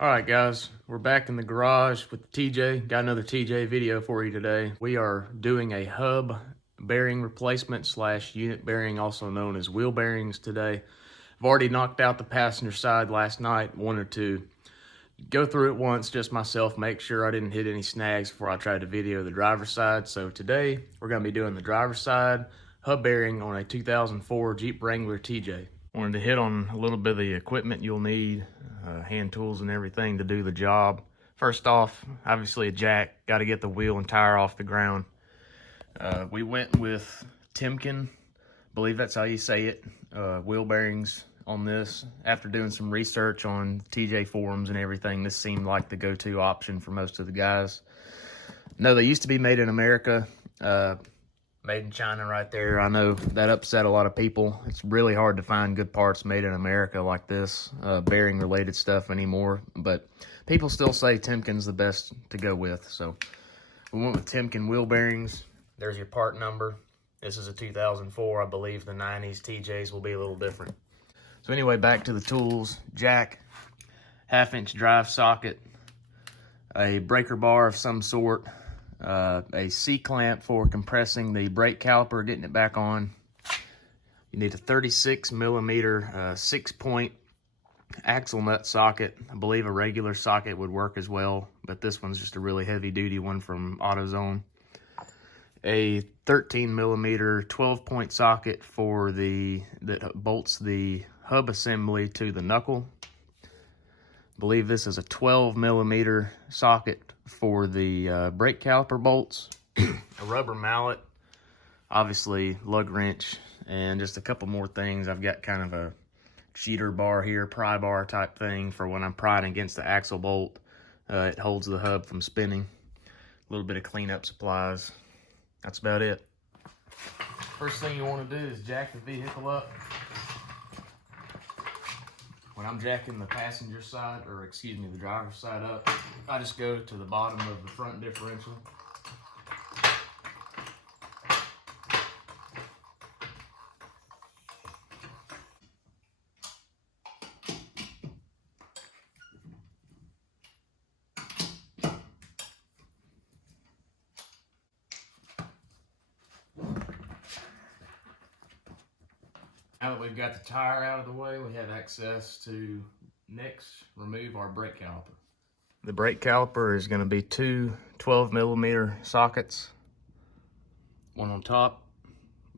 All right, guys, we're back in the garage with TJ. Got another TJ video for you today. We are doing a hub bearing replacement slash unit bearing, also known as wheel bearings today. I've already knocked out the passenger side last night. Wanted to go through it once, just myself, make sure I didn't hit any snags before I tried to video the driver's side. So today we're going to be doing the driver's side hub bearing on a 2004 Jeep Wrangler TJ. Wanted to hit on a little bit of the equipment you'll need, hand tools and everything to do the job. First off, obviously a jack, got to get the wheel and tire off the ground. We went with Timken, I believe that's how you say it, wheel bearings on this. After doing some research on TJ forums and everything, this seemed like the go-to option for most of the guys. No, they used to be made in America, made in China right there. I know that upset a lot of people. It's really hard to find good parts made in America like this, bearing related stuff anymore, but people still say Timken's the best to go with. So we went with Timken wheel bearings. There's your part number. This is a 2004. I believe the 90s TJs will be a little different. So anyway, back to the tools. Jack, 1/2-inch drive socket, a breaker bar of some sort, a C-clamp for compressing the brake caliper, getting it back on. You need a 36 millimeter 6-point axle nut socket. I believe a regular socket would work as well, but this one's just a really heavy duty one from AutoZone. A 13 millimeter 12-point socket for that bolts the hub assembly to the knuckle. I believe this is a 12 millimeter socket for the brake caliper bolts. A rubber mallet, obviously lug wrench, and just a couple more things. I've got kind of a cheater bar here, pry bar type thing for when I'm prying against the axle bolt. It holds the hub from spinning. A little bit of cleanup supplies. That's about it. First thing you want to do is jack the vehicle up. When I'm jacking the passenger side, or excuse me, the driver's side up, I just go to the bottom of the front differential. Now that we've got the tire out of the way, we have access to next remove our brake caliper. The brake caliper is going to be two 12 millimeter sockets, one on top,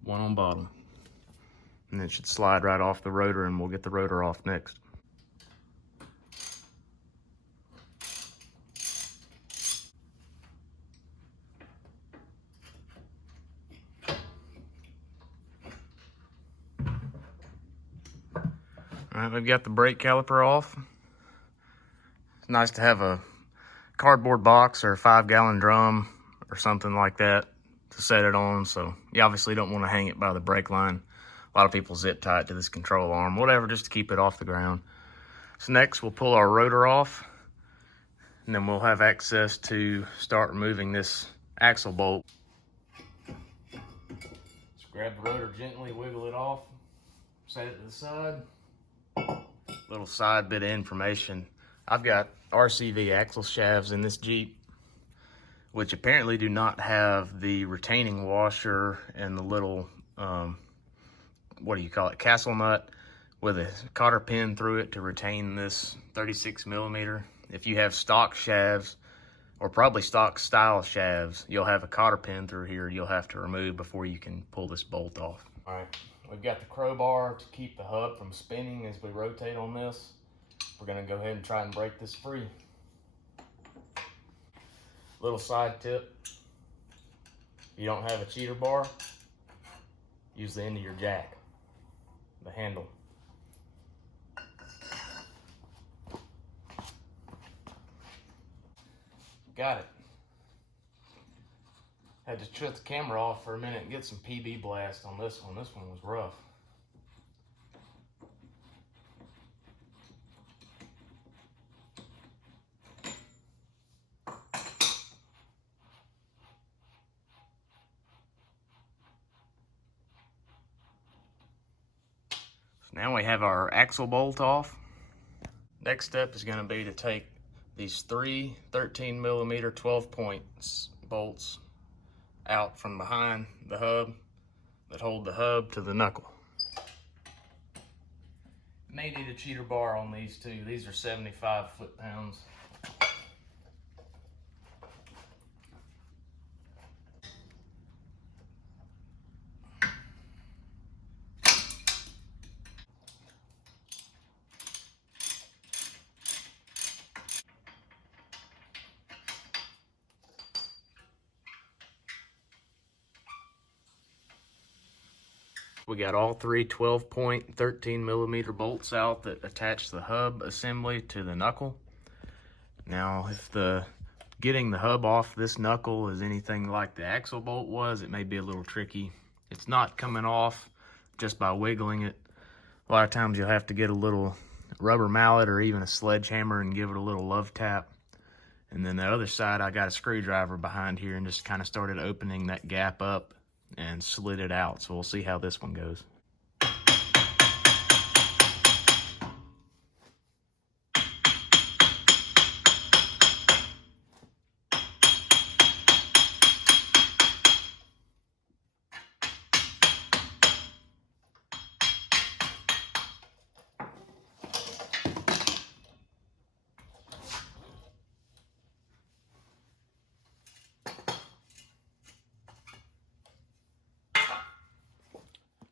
one on bottom. And it should slide right off the rotor, and we'll get the rotor off next. All right, we've got the brake caliper off. It's nice to have a cardboard box or a 5-gallon drum or something like that to set it on. So you obviously don't want to hang it by the brake line. A lot of people zip tie it to this control arm, whatever, just to keep it off the ground. So next we'll pull our rotor off, and then we'll have access to start removing this axle bolt. Just grab the rotor gently, wiggle it off, set it to the side. Little side bit of information. I've got RCV Axleshafts in this Jeep, which apparently do not have the retaining washer and the little, what do you call it, castle nut with a cotter pin through it to retain this 36 millimeter. If you have stock shafts, or probably stock style shafts, you'll have a cotter pin through here you'll have to remove before you can pull this bolt off. All right, we've got the crowbar to keep the hub from spinning as we rotate on this. We're gonna go ahead and try and break this free. Little side tip, if you don't have a cheater bar, use the end of your jack, the handle. Got it. Had to shut the camera off for a minute and get some PB blast on this one. This one was rough. So now we have our axle bolt off. Next step is going to be to take these three 13mm 12-point bolts out from behind the hub that hold the hub to the knuckle. You may need a cheater bar on these too. These are 75 foot-pounds. We got all three 12-point 13mm bolts out that attach the hub assembly to the knuckle. Now, if getting the hub off this knuckle is anything like the axle bolt was, it may be a little tricky. It's not coming off just by wiggling it. A lot of times you'll have to get a little rubber mallet or even a sledgehammer and give it a little love tap. And then the other side, I got a screwdriver behind here and just kind of started opening that gap up and slid it out. So we'll see how this one goes.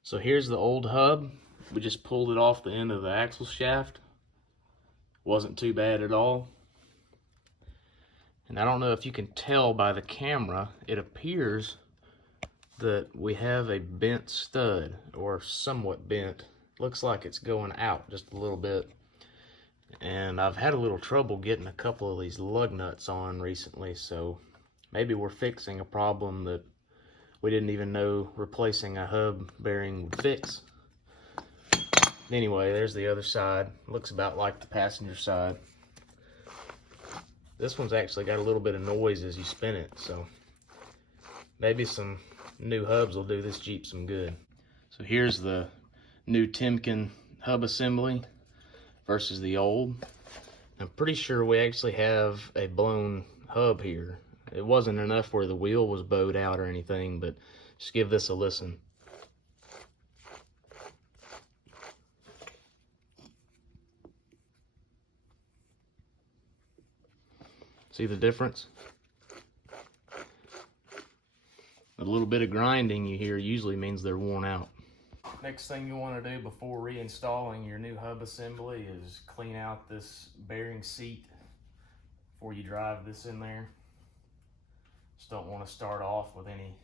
So here's the old hub. We just pulled it off the end of the axle shaft. Wasn't too bad at all. And I don't know if you can tell by the camera, it appears that we have a bent stud, or somewhat bent. Looks like it's going out just a little bit. And I've had a little trouble getting a couple of these lug nuts on recently, so maybe we're fixing a problem that we didn't even know replacing a hub bearing would fix. Anyway, there's the other side. Looks about like the passenger side. This one's actually got a little bit of noise as you spin it, so maybe some new hubs will do this Jeep some good. So here's the new Timken hub assembly versus the old. I'm pretty sure we actually have a blown hub here. It wasn't enough where the wheel was bowed out or anything, but just give this a listen. See the difference? A little bit of grinding you hear usually means they're worn out. Next thing you want to do before reinstalling your new hub assembly is clean out this bearing seat before you drive this in there. Just don't want to start off with any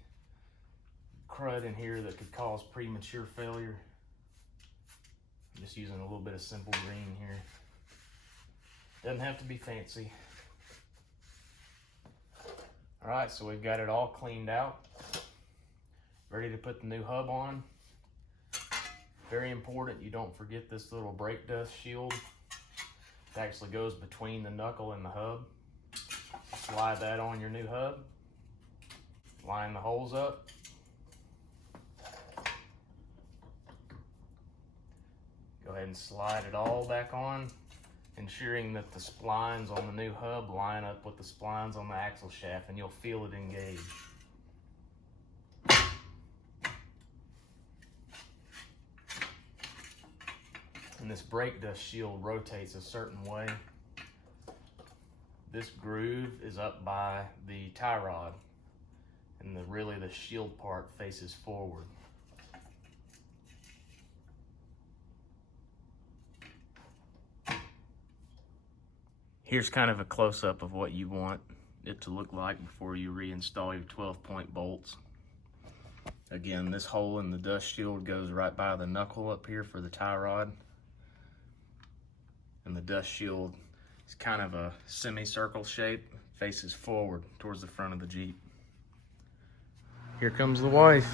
crud in here that could cause premature failure. I'm just using a little bit of simple green here. Doesn't have to be fancy. All right, so we've got it all cleaned out. Ready to put the new hub on. Very important you don't forget this little brake dust shield. It actually goes between the knuckle and the hub. Slide that on your new hub. Line the holes up. Go ahead and slide it all back on, ensuring that the splines on the new hub line up with the splines on the axle shaft, and you'll feel it engage. And this brake dust shield rotates a certain way. This groove is up by the tie rod, and really the shield part faces forward. Here's kind of a close-up of what you want it to look like before you reinstall your 12-point bolts. Again, this hole in the dust shield goes right by the knuckle up here for the tie rod. And the dust shield is kind of a semicircle shape, faces forward towards the front of the Jeep. Here comes the wife.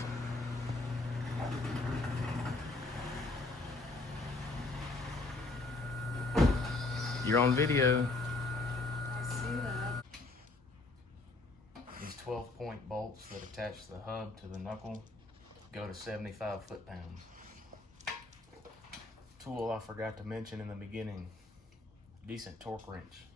You're on video. I see that. These 12-point bolts that attach the hub to the knuckle go to 75 foot-pounds. Tool I forgot to mention in the beginning. decent torque wrench.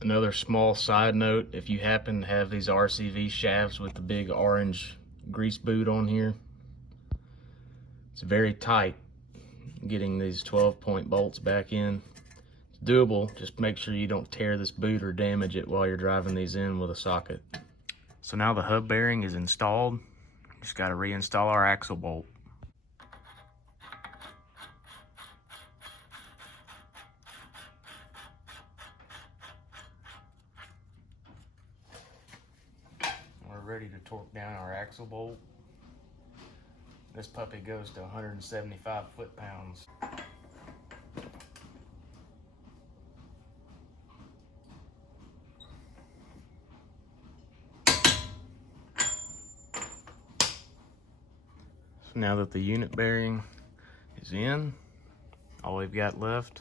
Another small side note, if you happen to have these RCV shafts with the big orange grease boot on here, it's very tight getting these 12-point bolts back in. It's doable, just make sure you don't tear this boot or damage it while you're driving these in with a socket. So now the hub bearing is installed, just got to reinstall our axle bolt. We're ready to torque down our axle bolt. This puppy goes to 175 foot-pounds. So now that the unit bearing is in, all we've got left,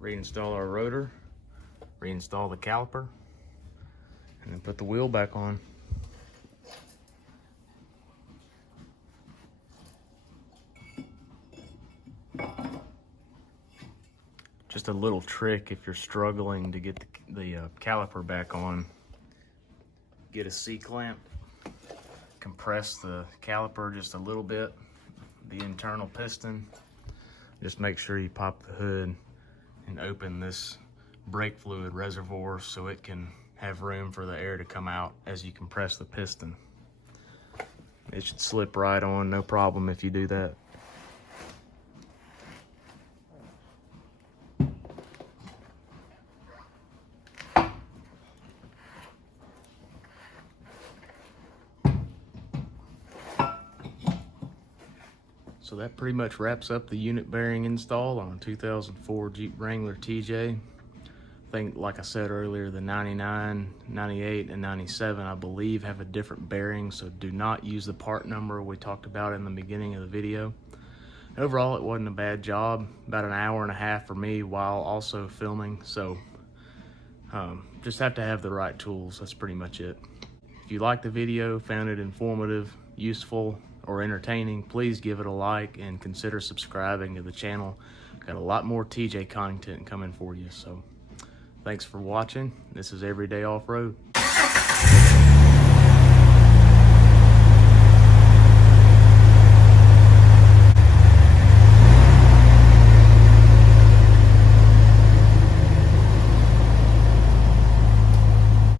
reinstall our rotor, reinstall the caliper, and then put the wheel back on. Just a little trick if you're struggling to get the caliper back on, get a C-clamp, compress the caliper just a little bit, the internal piston. Just make sure you pop the hood and open this brake fluid reservoir so it can have room for the air to come out as you compress the piston. It should slip right on, no problem if you do that. So that pretty much wraps up the unit bearing install on a 2004 Jeep Wrangler TJ. I think, like I said earlier, the 99, 98, and 97, I believe, have a different bearing, so do not use the part number we talked about in the beginning of the video. Overall, it wasn't a bad job. About an hour and a half for me while also filming, so just have to have the right tools. That's pretty much it. If you liked the video, found it informative, useful, or entertaining, please give it a like and consider subscribing to the channel. Got a lot more TJ content coming for you, so thanks for watching. This is Everyday Off-Road.